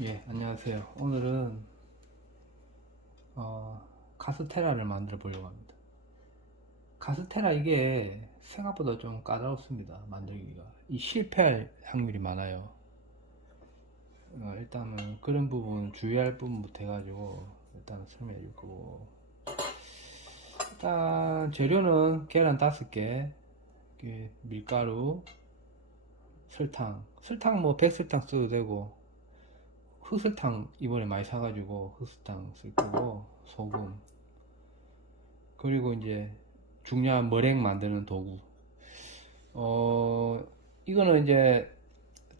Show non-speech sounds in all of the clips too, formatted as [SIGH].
예, 안녕하세요. 오늘은 어, 카스테라를 만들어 보려고 합니다. 카스테라 이게 생각보다 좀 까다롭습니다. 만들기가. 이 실패할 확률이 많아요. 어, 일단은 그런 부분 주의할 부분부터 해가지고 일단 설명해 줄 거고 일단 재료는 계란 5개 밀가루 설탕 설탕 뭐 백설탕 써도 되고 흑설탕 이번에 많이 사가지고 흑설탕 쓸 거고 소금. 그리고 이제 중요한 머랭 만드는 도구. 어 이거는 이제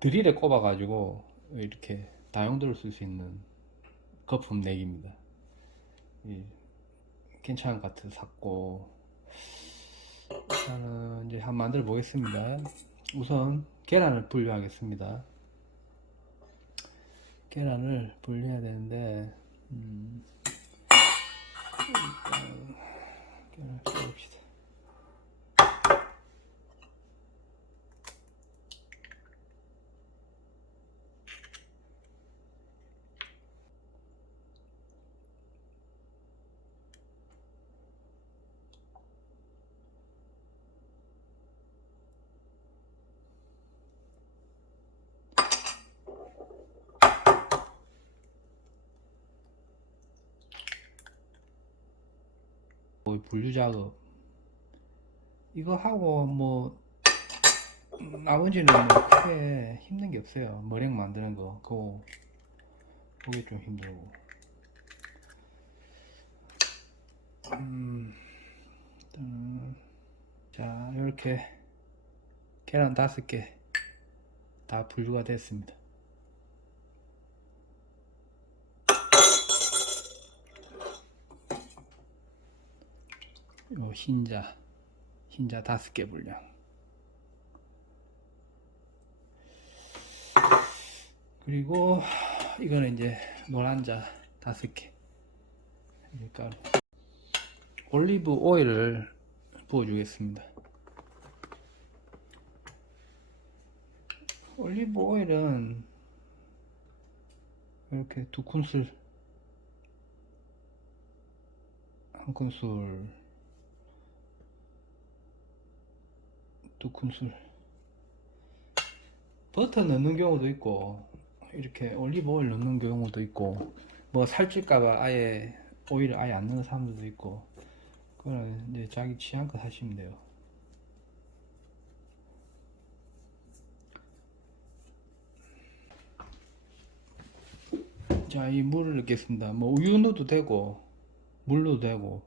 드릴에 꼽아 가지고 이렇게 다용도로 쓸수 있는 거품 내기입니다. 예, 괜찮은 것 같아서 샀고. 일단은 이제 한번 만들어 보겠습니다. 우선 계란을 분류하겠습니다 계란을 분리해야 되는데 음, 일단 계란을 썰읍시다 뭐 분류 작업. 이거 하고 뭐 나머지는 뭐 크게 힘든 게 없어요. 머랭 만드는 거. 그거 그게 좀 힘들고. 음, 일단은 자 이렇게 계란 다섯 개 다 분류가 됐습니다 요 흰자 흰자 다섯 개 분량. 그리고 이거는 이제 노란자? 다섯 개. 밀가루 올리브 오일을 부어 주겠습니다. 올리브 오일은 이렇게 두 큰술 한 큰술 두 큰술. 버터 넣는 경우도 있고 이렇게 올리브 오일 넣는 경우도 있고 뭐 살찔까봐 아예 오일을 아예 안 넣는 사람들도 있고 그거는 이제 자기 취향껏 하시면 돼요. 자 이 물을 넣겠습니다. 뭐 우유 넣어도 되고 물 넣어도 되고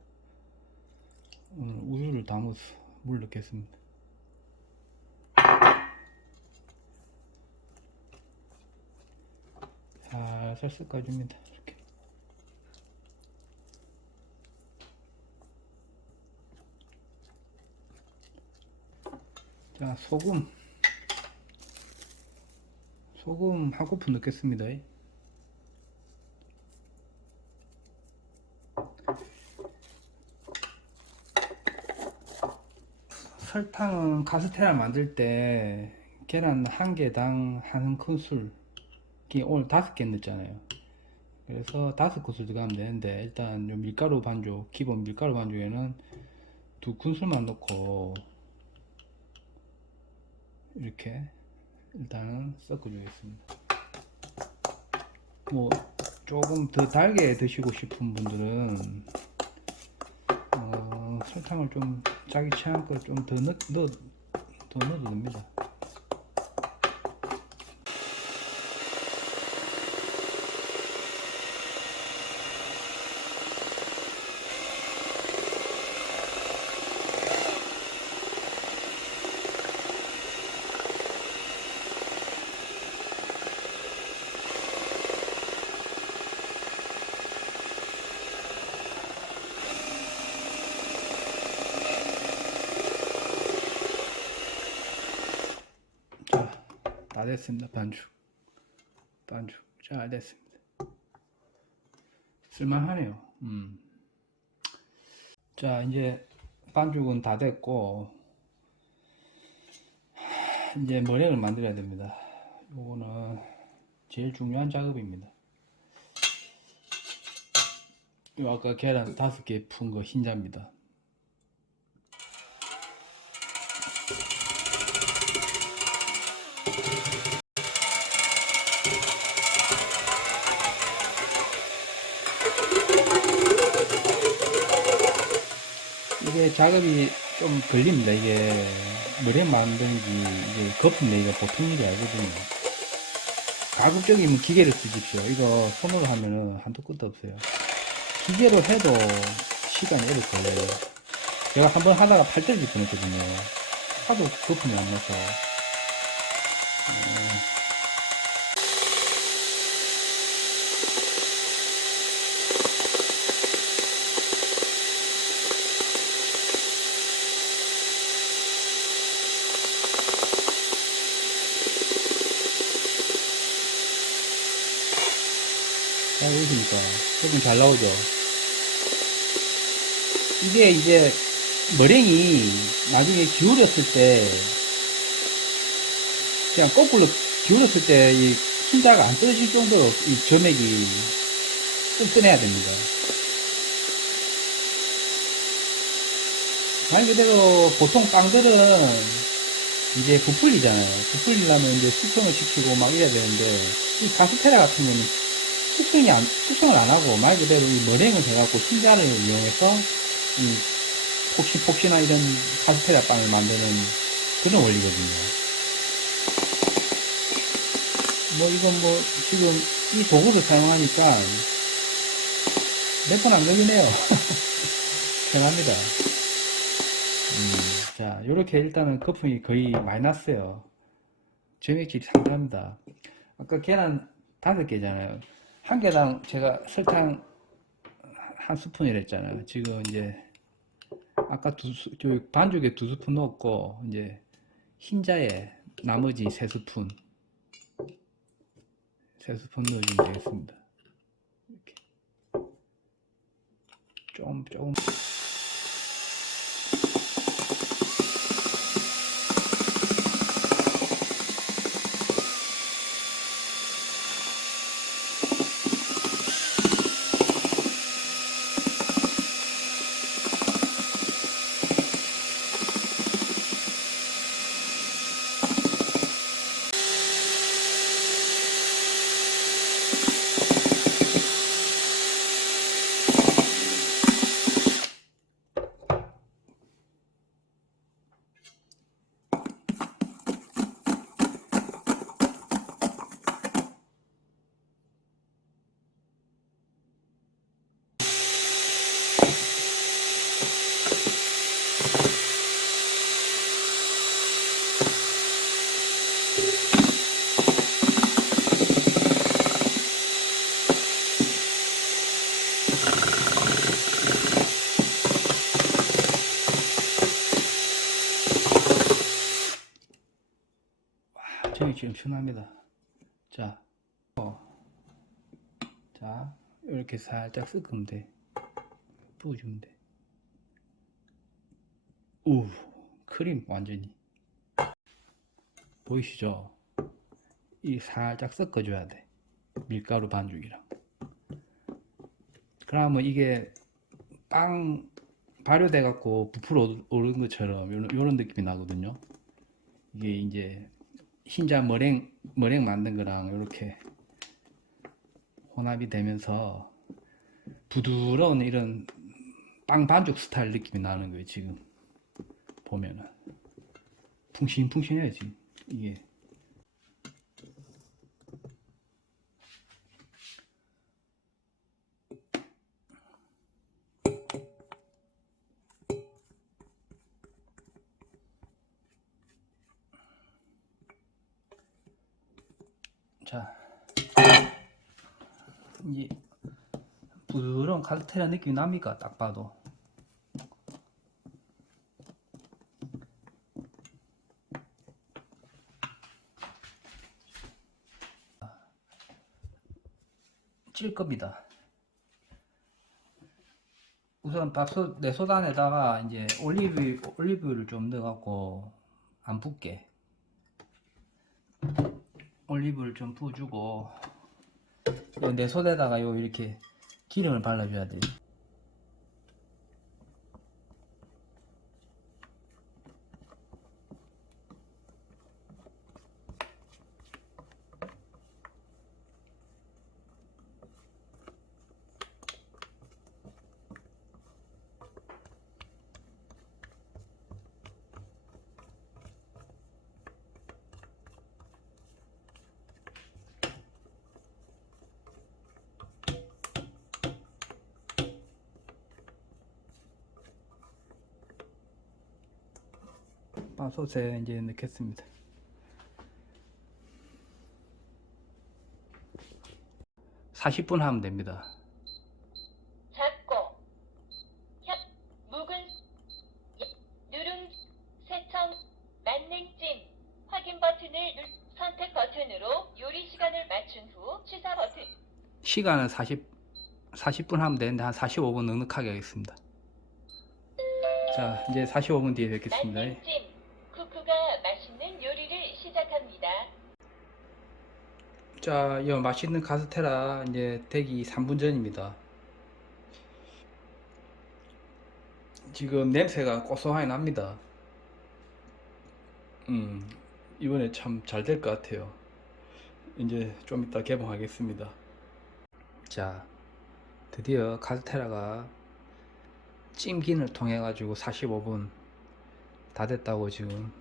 오늘 우유를 담아서 물 넣겠습니다 살살 섞어줍니다. 이렇게. 자, 소금. 소금 한 코프 넣겠습니다. 설탕은 카스테라 만들 때 계란 한 개당 한 큰술 오늘 다섯 개 넣었잖아요. 그래서 다섯 큰술 들어가면 되는데 일단 요 밀가루 반죽 기본 밀가루 반죽에는 두 큰술만 넣고 이렇게 일단은 섞어 주겠습니다. 뭐 조금 더 달게 드시고 싶은 분들은 어, 설탕을 좀 자기 취향껏 좀더 넣, 넣, 더 넣어도 됩니다. 자, 다 됐습니다. 반죽. 반죽. 잘 됐습니다. 쓸만하네요. 음. 자, 이제 반죽은 다 됐고, 하, 이제 머랭을 만들어야 됩니다. 요거는 제일 중요한 작업입니다. 요 아까 계란 다섯 개 푼 거 흰자입니다. 이게 작업이 좀 걸립니다. 이게 머랭 만드는지 이게 거품 내기가 보통 일이 아니거든요. 가급적이면 기계를 쓰십시오. 이거 손으로 하면은 한도 끝도 없어요. 기계로 해도 시간이 오래 걸려요. 제가 한번 하다가 팔 떨어질 뻔했거든요. 하도 거품이 안 나서. 어, 잘 보이십니까? 조금 잘 나오죠? 이게 이제 머랭이 나중에 기울였을 때 그냥 거꾸로 기울였을 때 이 흰자가 안 떨어질 정도로 이 점액이 끈끈해야 됩니다. 말 그대로 보통 빵들은 이제 부풀리잖아요. 부풀리려면 이제 숙성을 시키고 막 이래야 되는데 이 가스테라 같은 경우는 숙성이 안, 숙성을 안 하고 말 그대로 이 머랭을 해갖고 흰자를 이용해서 이 폭신폭신한 이런 카스테라 빵을 만드는 그런 원리거든요. 뭐 이건 뭐 지금 이 도구를 사용하니까 몇번 안 걸리네요. [LAUGHS] 편합니다. 음, 자, 요렇게 일단은 거품이 거의 마이너스예요. 점액질이 상당합니다. 아까 계란 다섯 개잖아요. 한 개당 제가 설탕 한 스푼 이랬잖아요. 지금 이제 아까 두 반죽에 두 스푼 넣었고 이제 흰자에 나머지 세 스푼 세 스푼 넣어주면 되겠습니다. 이렇게 좀 조금 지금 시원합니다. 자, 어. 자, 이렇게 살짝 섞으면 돼. 부어주면 돼. 우, 크림 완전히. 보이시죠? 이 살짝 섞어줘야 돼. 밀가루 반죽이랑. 그러면 이게 빵 발효돼 갖고 부풀어 오른 것처럼 요런 느낌이 나거든요. 이게 이제 흰자 머랭 머랭 만든 거랑 이렇게 혼합이 되면서 부드러운 이런 빵 반죽 스타일 느낌이 나는 거예요 지금. 보면은. 풍신풍신해요 지금. 이게 자 이제 부드러운 카스테라 느낌이 납니까? 딱 봐도. 찔 겁니다. 우선 밥솥 내 소단에다가 이제 올리브 올리브유를 좀 넣어갖고 안 붓게. 올리브를 좀 부어주고 내 손에다가 요 이렇게 기름을 발라줘야 돼 요. 빵소스에 이제 넣겠습니다. (40분) 하면 됩니다. 잡고 혀 묵은 예, 누룽 세청 만능찜 확인 버튼을 눌 선택 버튼으로 요리 시간을 맞춘 후 취사 버튼 시간은 40, 40분 하면 되는데 한 45분 넉넉하게 하겠습니다. 자, 이제 45분 뒤에 뵙겠습니다. 만능찜 쿠쿠가 맛있는 요리를 시작합니다. 자, 이 맛있는 카스테라 이제 되기 3분 전입니다. 지금 냄새가 고소하게 납니다. 음, 이번에 참 잘 될 것 같아요. 이제 좀 이따 개봉하겠습니다. 자, 드디어 카스테라가 찜긴을 통해 가지고 45분 다 됐다고 지금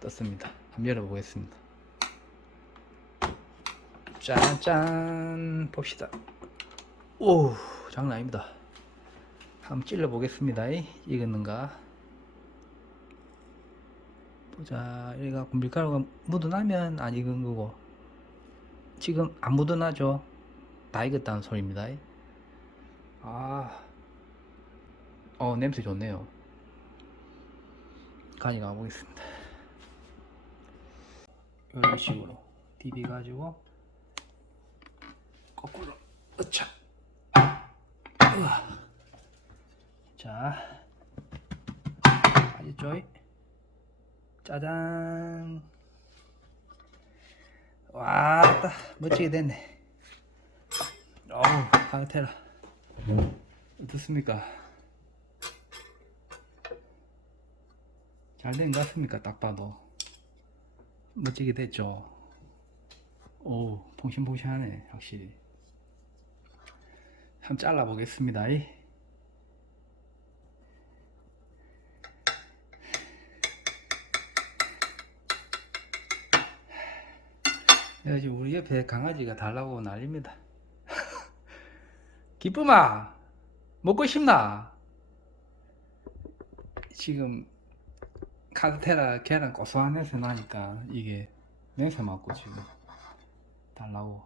떴습니다. 한번 열어보겠습니다. 짠짠 봅시다. 오 장난 아닙니다. 한번 찔러 보겠습니다. 익었는가? 보자. 여기가 밀가루가 묻어나면 안 익은 거고 지금 안 묻어나죠? 다 익었다는 소리입니다. 아, 어 냄새 좋네요. 간이 가보겠습니다. 이런 식으로 디비 가지고 거꾸로 으차 으아. 자 알겠죠? 짜잔 와 따 멋지게 됐네 어우 강태라 어떻습니까? 잘 된 것 같습니까? 딱 봐도 멋지게 됐죠? 오 퐁신퐁신하네 확실히 한번 잘라 보겠습니다. 여기 우리 옆에 강아지가 달라고 난립니다. [LAUGHS] 기쁨아 먹고 싶나? 지금 카스테라 계란 고소한 냄새 나니까 이게 냄새 맡고 지금 달라고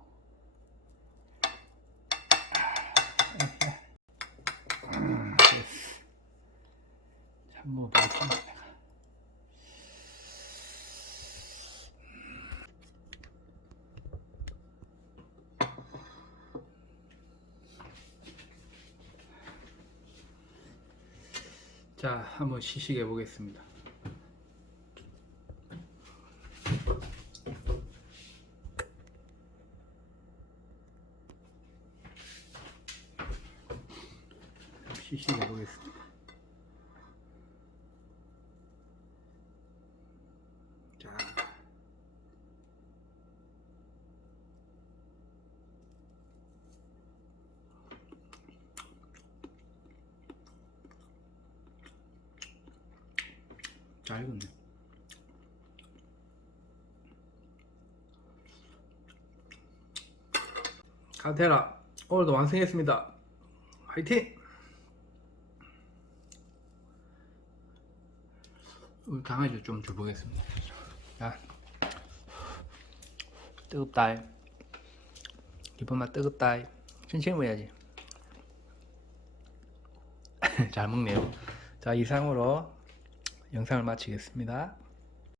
음, 됐어. 자, 먹어보겠습니다 자 한번 시식해 보겠습니다 시식해 보겠습니다. 카테라 오늘도 완성했습니다. 화이팅! 우리 강아지 좀 줘보겠습니다. 자, 뜨겁다. 맛 뜨겁다. 천천히 먹어야지. [LAUGHS] 잘 먹네요. 자, 이상으로 영상을 마치겠습니다.